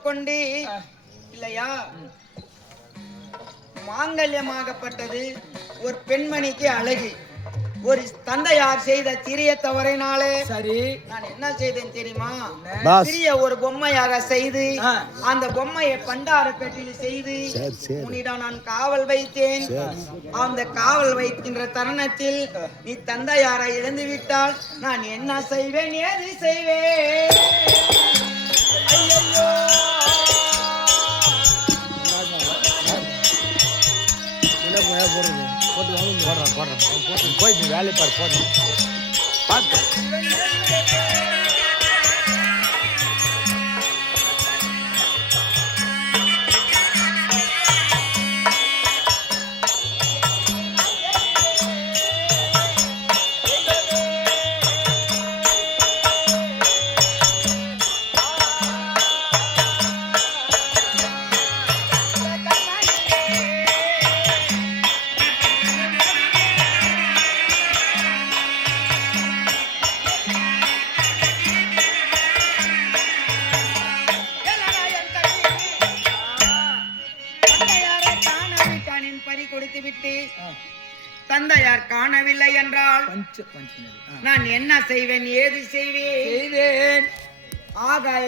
ரூபம் கொண்டு இல்லையா மாங்கல்யமாகப்பட்டது ஒரு பெண்மணிக்கு அழகு. ஒரு தந்தையார் செய்த சிறிய தவறினாலே சரி நான் என்ன செய்தேன் தெரியுமா? சிறிய ஒரு பொம்மையாக செய்து அந்த பொம்மையை பண்டார பெட்டியில் செய்து உன்னிடம் நான் காவல் வைத்தேன். அந்த காவல் வைக்கின்ற தருணத்தில் நீ தந்தையாரை இழந்து விட்டால் நான் என்ன செய்வேன், ஏது செய்வேன்? ஐயோ போட்டு போய் வேலை பாரு போடுறேன் பார்த்து தந்தையார் காணவில்லை என்றால் நான் என்ன செய்வேன், ஏது செய்வேன்? ஆகாய